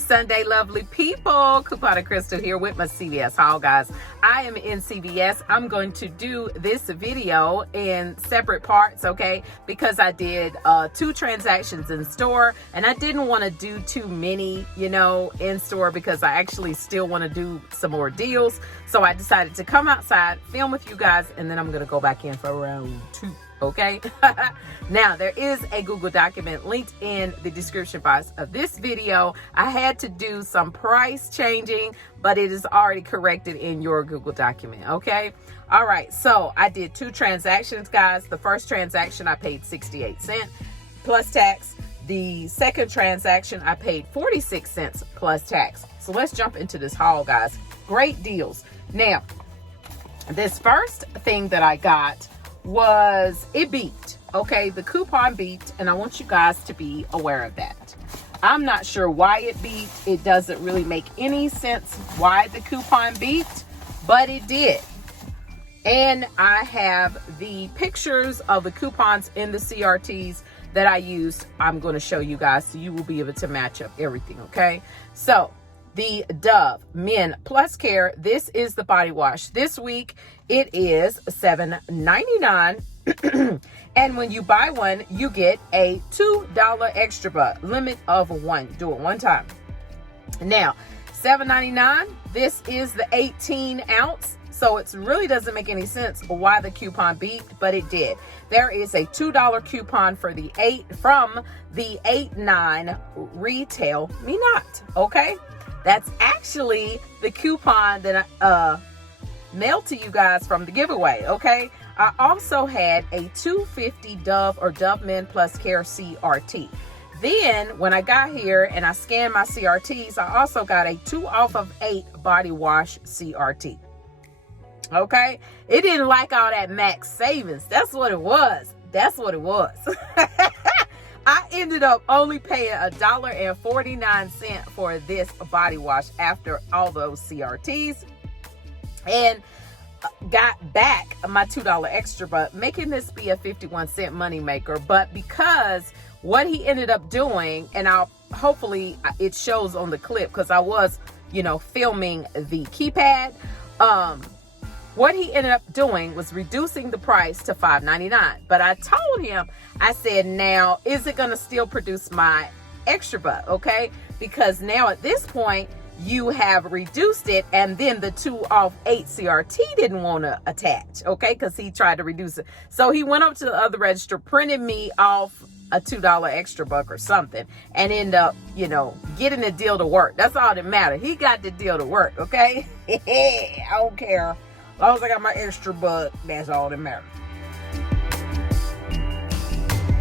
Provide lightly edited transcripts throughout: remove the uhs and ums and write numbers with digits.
Sunday, lovely people. Coupon Crystle here with my CVS haul, guys. I am in CVS. I'm going to do this video in separate parts, okay? Because I did 2 transactions in store, and I didn't want to do too many, in store, because I actually still want to do some more deals. So I decided to come outside, film with you guys, and then I'm going to go back in for round 2. Okay. Now there is a Google document linked in the description box of this video. I had to do some price changing, but it is already corrected in your Google document. Okay. All right. So I did 2 transactions, guys. The first transaction I paid 68 cents plus tax. The second transaction I paid 46 cents plus tax. So let's jump into this haul, guys. Great deals. Now, this first thing that I got was, it beat. Okay, the coupon beat, and I want you guys to be aware of that. I'm not sure why it beat. It doesn't really make any sense why the coupon beat, but it did. And I have the pictures of the coupons in the CRTs that I used. I'm going to show you guys so you will be able to match up everything. Okay, so the Dove Men Plus Care, this is the body wash. This week it is $7.99. And when you buy one, you get a $2 extra, but limit of 1. Do it one time. Now, $7.99, this is the 18 ounce. So it really doesn't make any sense why the coupon beat, but it did. There is a $2 coupon for the 8 from the 8.9 retail me not. Okay. That's actually the coupon that I mailed to you guys from the giveaway, okay? I also had a $2.50 Dove or Dove Men Plus Care CRT. Then when I got here and I scanned my CRTs, I also got a 2 off of 8 body wash CRT. Okay? It didn't like all that max savings. That's what it was. That's what it was. I ended up only paying $1.49 for this body wash after all those CRTs, and got back my $2 extra, but making this be a 51-cent moneymaker. But because what he ended up doing, and hopefully it shows on the clip because I was, filming the keypad. What he ended up doing was reducing the price to $5.99. But I told him, I said, now, is it going to still produce my extra buck? Okay. Because now at this point, you have reduced it. And then the 2 off 8 CRT didn't want to attach. Okay. Because he tried to reduce it. So he went up to the other register, printed me off a $2 extra buck or something, and end up, getting the deal to work. That's all that mattered. He got the deal to work. Okay. I don't care. As long as I got my extra buck, that's all that matters.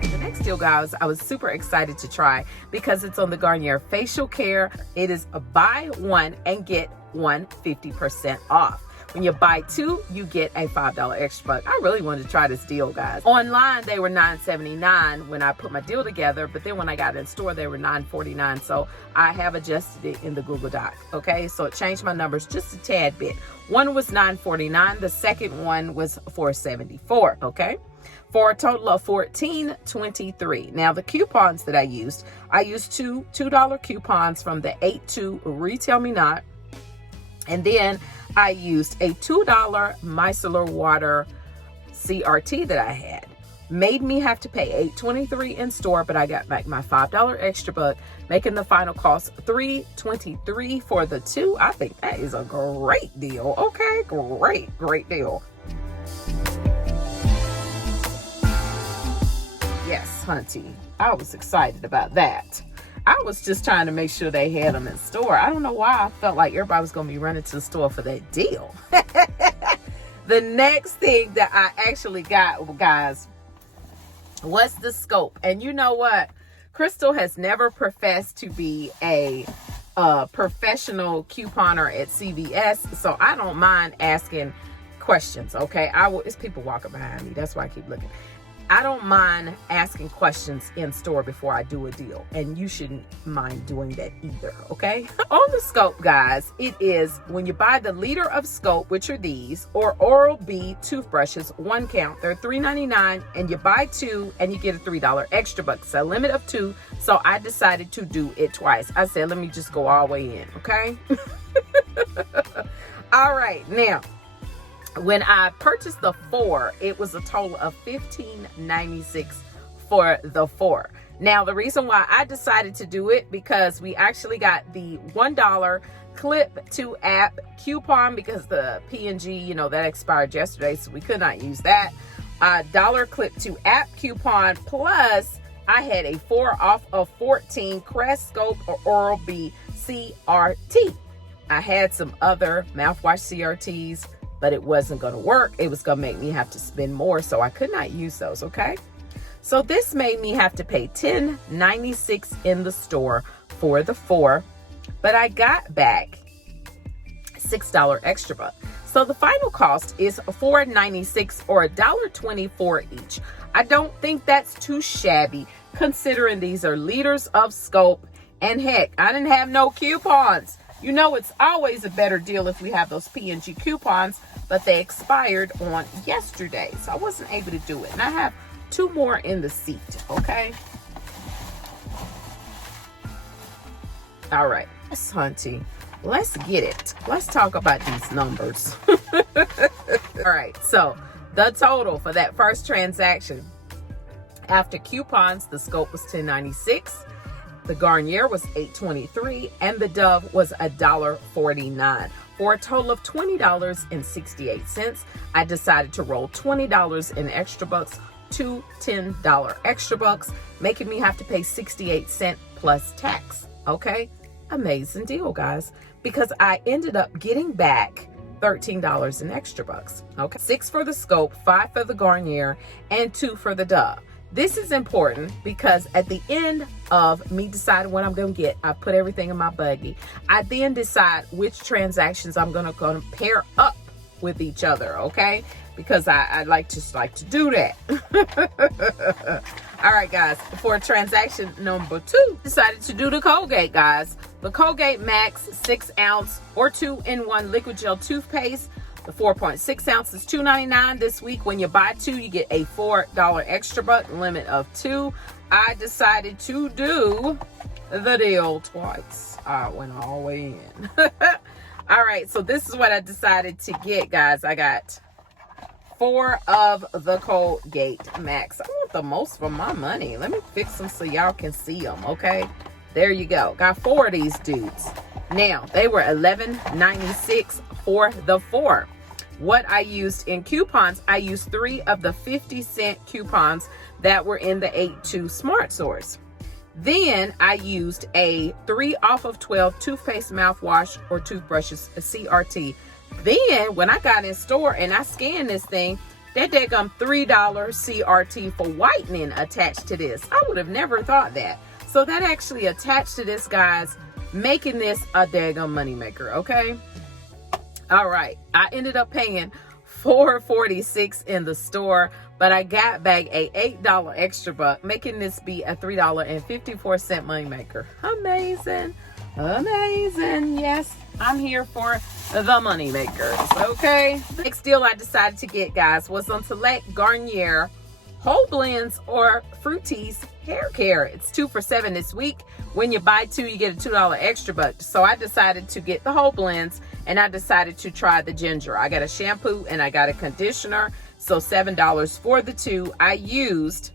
The next deal, guys, I was super excited to try because it's on the Garnier Facial Care. It is a buy one and get one 50% off. When you buy 2, you get a $5 extra buck. I really wanted to try this deal, guys. Online, they were $9.79 when I put my deal together, but then when I got in store, they were $9.49. So I have adjusted it in the Google Doc. Okay, so it changed my numbers just a tad bit. One was $9.49. The second one was $4.74. Okay, for a total of $14.23. Now the coupons that I used 2 $2 coupons from the 8.2 Retail Me Not, and then I used a $2 micellar water CRT that I had. Made me have to pay $8.23 in store, but I got back my $5 extra buck, making the final cost $3.23 for the 2. I think that is a great deal. Okay, great deal. Yes, hunty. I was excited about that. I was just trying to make sure they had them in store. I don't know why I felt like everybody was going to be running to the store for that deal. The next thing that I actually got, guys, was the scope. And you know what? Crystle has never professed to be a professional couponer at CVS, so I don't mind asking questions, okay? It's people walking behind me. That's why I keep looking. I don't mind asking questions in store before I do a deal, and you shouldn't mind doing that either, okay? On the scope, guys, it is when you buy the liter of scope, which are these, or Oral-B toothbrushes, 1 count, they're $3.99, and you buy 2 and you get a $3 extra buck. It's a limit of 2, so I decided to do it twice. I said, let me just go all the way in, okay? All right, now, when I purchased the 4, it was a total of $15.96 for the 4. Now, the reason why I decided to do it, because we actually got the $1 clip to app coupon, because the P&G, you know, that expired yesterday, so we could not use that. $1 clip to app coupon, plus I had a 4 off of 14 Crest Scope or Oral-B CRT. I had some other mouthwash CRTs, but it wasn't going to work. It was going to make me have to spend more, so I could not use those, okay? So this made me have to pay $10.96 in the store for the 4, but I got back $6 extra buck. So the final cost is $4.96 or $1.24 each. I don't think that's too shabby, considering these are liters of scope, and heck, I didn't have no coupons. You know, it's always a better deal if we have those P&G coupons, but they expired on yesterday, so I wasn't able to do it. And I have 2 more in the seat, okay? All right, yes, hunty, let's get it. Let's talk about these numbers. All right, so the total for that first transaction, after coupons, the scope was $10.96. The Garnier was $8.23, and the Dove was $1.49, for a total of $20.68. I decided to roll $20 in extra bucks to $10 extra bucks, making me have to pay 68 cents plus tax. Okay, amazing deal, guys, because I ended up getting back $13 in extra bucks. Okay, 6 for the scope, 5 for the Garnier, and 2 for the Dove. This is important because at the end of me deciding what I'm going to get, I put everything in my buggy. I then decide which transactions I'm going to pair up with each other, okay? Because I like to do that. All right, guys, for transaction number 2, decided to do the Colgate, guys. The Colgate Max 6 ounce or 2-in-1 liquid gel toothpaste. The 4.6 ounces, $2.99 this week. When you buy 2, you get a $4 extra buck, limit of 2. I decided to do the deal twice. I went all the way in. All right, so this is what I decided to get, guys. I got 4 of the Colgate Max. I want the most for my money. Let me fix them so y'all can see them, okay? There you go. Got 4 of these dudes. Now, they were $11.96 for the 4. What I used in coupons, I used 3 of the 50-cent coupons that were in the 8-2 Smart Source. Then I used a 3 off of 12 toothpaste, mouthwash, or toothbrushes, a CRT. Then when I got in store and I scanned this thing, that daggum $3 CRT for whitening attached to this. I would have never thought that. So that actually attached to this, guys, making this a daggum moneymaker, okay? All right, I ended up paying $4.46 in the store, but I got back a $8 extra buck, making this be a $3.54 moneymaker. Amazing, amazing. Yes, I'm here for the moneymakers, okay? The next deal I decided to get, guys, was on select Garnier Whole Blends or Fruities hair care. It's 2 for $7 this week. When you buy 2, you get a $2 extra buck. So I decided to get the whole blends, and I decided to try the ginger. I got a shampoo and I got a conditioner, so $7 for the 2. I used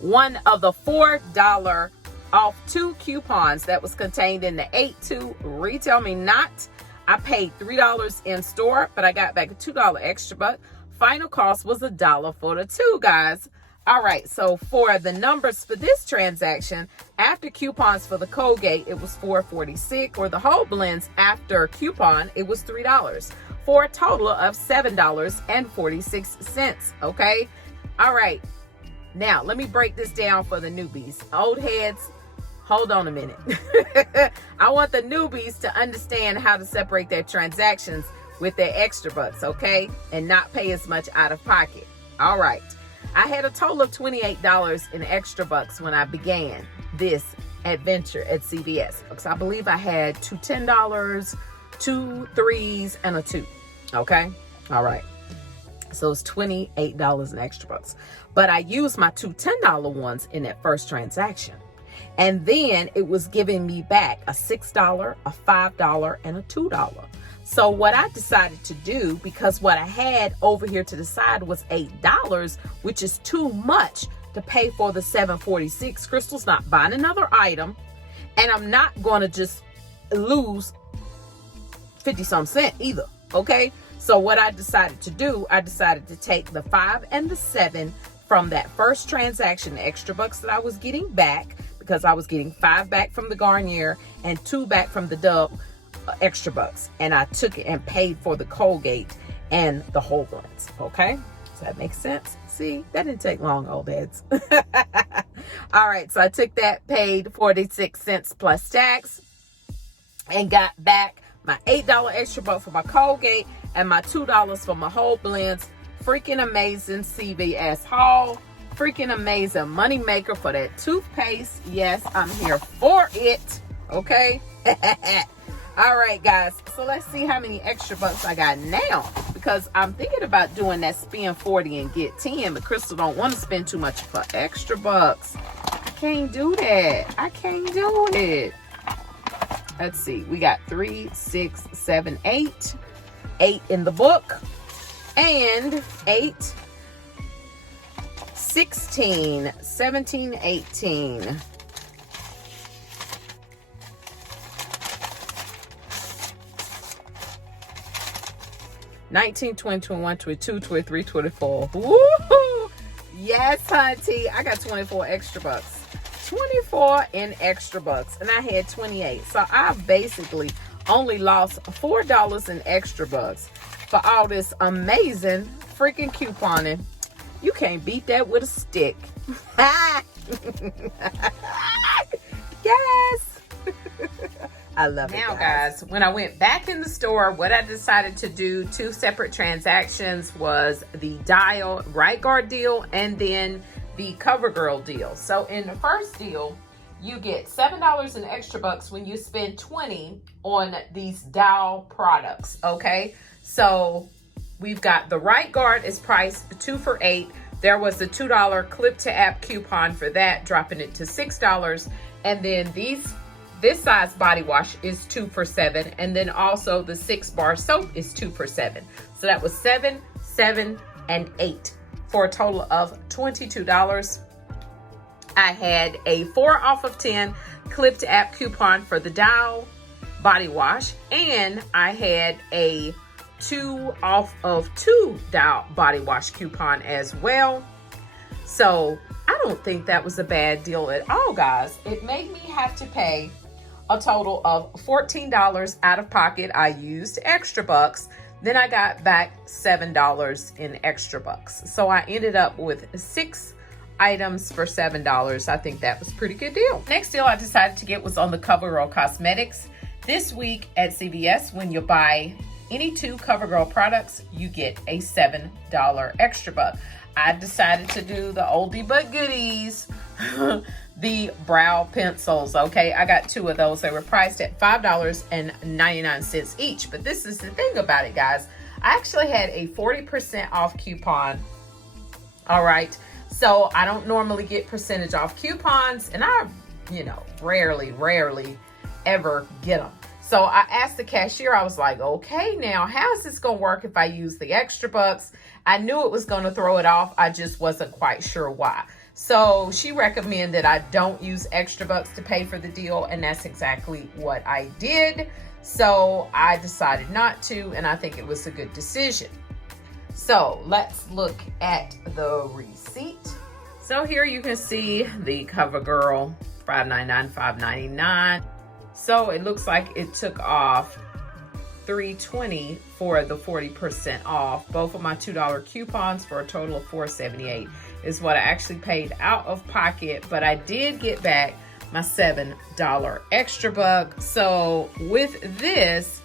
one of the $4 off 2 coupons that was contained in the 8-2 Retail Me Not. I paid $3 in store, but I got back a $2 extra buck. Final cost was $1 for the 2, guys. All right, so for the numbers for this transaction, after coupons for the Colgate, it was $4.46. For the whole blends, after coupon, it was $3, for a total of $7.46, okay? All right, now let me break this down for the newbies. Old heads, hold on a minute. I want the newbies to understand how to separate their transactions with their extra bucks, okay? And not pay as much out of pocket. All right. I had a total of $28 in extra bucks when I began this adventure at CVS. Because I believe I had two $10, two threes, and a 2. Okay? All right. So it's $28 in extra bucks. But I used my two $10 ones in that first transaction. And then it was giving me back a $6, a $5, and a $2. So what I decided to do, because what I had over here to the side was $8, which is too much to pay for the $7.46. Crystle's not buying another item, and I'm not going to just lose 50-some cent either. Okay? So what I decided to do, I decided to take the 5 and the 7 from that first transaction, the extra bucks that I was getting back, because I was getting 5 back from the Garnier and 2 back from the Dove extra bucks. And I took it and paid for the Colgate and the Whole Blends. Okay? Does that make sense? See, that didn't take long, old heads. All right, so I took that, paid 46 cents plus tax, and got back my $8 extra buck for my Colgate and my $2 for my Whole Blends. Freaking amazing CVS haul. Freaking amazing Moneymaker for that toothpaste. Yes, I'm here for it. Okay? All right, guys. So let's see how many extra bucks I got now. Because I'm thinking about doing that spend 40 and get 10. But Crystle don't want to spend too much for extra bucks. I can't do that. I can't do it. Let's see. We got 3, 6, 7, 8. 8 in the book. And 8, 16, 17, 18. $19, $20, $21, $22, $23, $24. Woohoo! Yes, hunty. I got 24 extra bucks. 24 in extra bucks. And I had 28. So I basically only lost $4 in extra bucks for all this amazing freaking couponing. You can't beat that with a stick. Yes. I love it. Now, guys, when I went back in the store, what I decided to do, 2 separate transactions, was the Dial Right Guard deal and then the CoverGirl deal. So in the first deal, you get $7 in extra bucks when you spend 20 on these Dial products. Okay, so we've got the Right Guard is priced 2 for $8. There was a $2 clip to app coupon for that, dropping it to $6. And then this size body wash is 2 for $7. And then also the 6-bar soap is 2 for $7. So that was 7, 7, and 8 for a total of $22. I had a 4 off of 10 clip to app coupon for the Dial body wash. And I had a 2 off of 2 Dial body wash coupon as well. So I don't think that was a bad deal at all, guys. It made me have to pay a total of $14 out of pocket. I used extra bucks. Then I got back $7 in extra bucks. So I ended up with 6 items for $7. I think that was a pretty good deal. Next deal I decided to get was on the CoverGirl Cosmetics. This week at CVS, when you buy any 2 CoverGirl products, you get a $7 extra buck. I decided to do the oldie but goodies, the brow pencils. Okay, I got 2 of those. They were priced at $5.99 each. But this is the thing about it, guys. I actually had a 40% off coupon. All right, so I don't normally get percentage off coupons, and I, rarely ever get them. So I asked the cashier, I was like, okay, now how is this gonna work if I use the extra bucks? I knew it was gonna throw it off. I just wasn't quite sure why. So she recommended I don't use extra bucks to pay for the deal, and that's exactly what I did. So I decided not to, and I think it was a good decision. So let's look at the receipt. So here you can see the CoverGirl, $5.99, $5.99. So it looks like it took off $3.20 for the 40% off. Both of my $2 coupons for a total of $4.78 is what I actually paid out of pocket, but I did get back my $7 extra buck. So with this,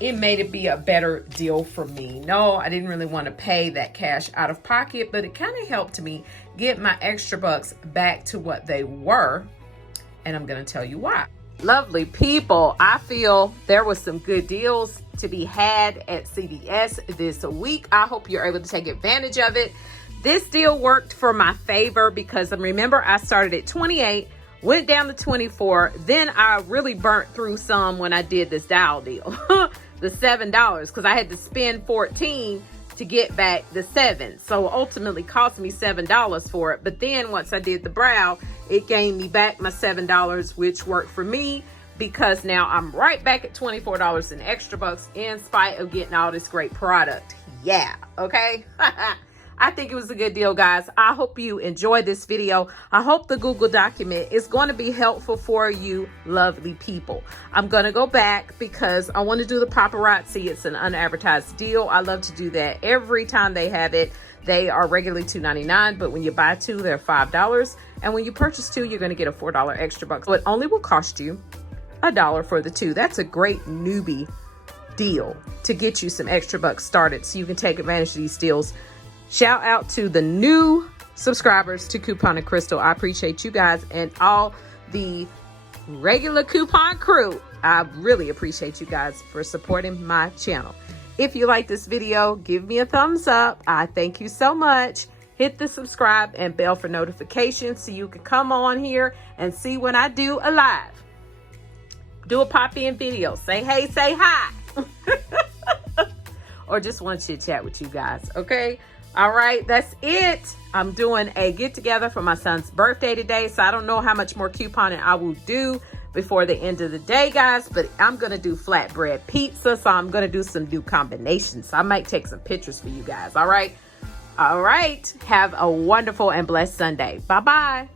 it made it be a better deal for me. No, I didn't really want to pay that cash out of pocket, but it kind of helped me get my extra bucks back to what they were. And I'm going to tell you why. Lovely people, I feel there was some good deals to be had at CVS this week. I hope you're able to take advantage of it. This deal worked for my favor because remember, I started at 28, went down to 24. Then I really burnt through some when I did this dial deal, the $7, because I had to spend 14 to get back the 7. So ultimately cost me $7 for it. But then once I did the brow, it gained me back my $7, which worked for me because now I'm right back at $24 in extra bucks in spite of getting all this great product. Yeah, okay. I think it was a good deal, guys. I hope you enjoyed this video. I hope the Google document is going to be helpful for you lovely people. I'm going to go back because I want to do the paparazzi. It's an unadvertised deal. I love to do that every time they have it. They are regularly $2.99, but when you buy 2, they're $5. And when you purchase 2, you're going to get a $4 extra buck. So it only will cost you $1 for the 2. That's a great newbie deal to get you some extra bucks started so you can take advantage of these deals. Shout out to the new subscribers to Coupon and Crystle. I appreciate you guys and all the regular coupon crew. I really appreciate you guys for supporting my channel. If you like this video, give me a thumbs up. I thank you so much. Hit the subscribe and bell for notifications so you can come on here and see when I do a live. Do a pop-in video. Say hey, say hi. Or just want to chit chat with you guys, okay? All right, that's it. I'm doing a get together for my son's birthday today, so I don't know how much more couponing I will do before the end of the day, guys, but I'm going to do flatbread pizza, so I'm going to do some new combinations. I might take some pictures for you guys, all right? All right, have a wonderful and blessed Sunday. Bye-bye.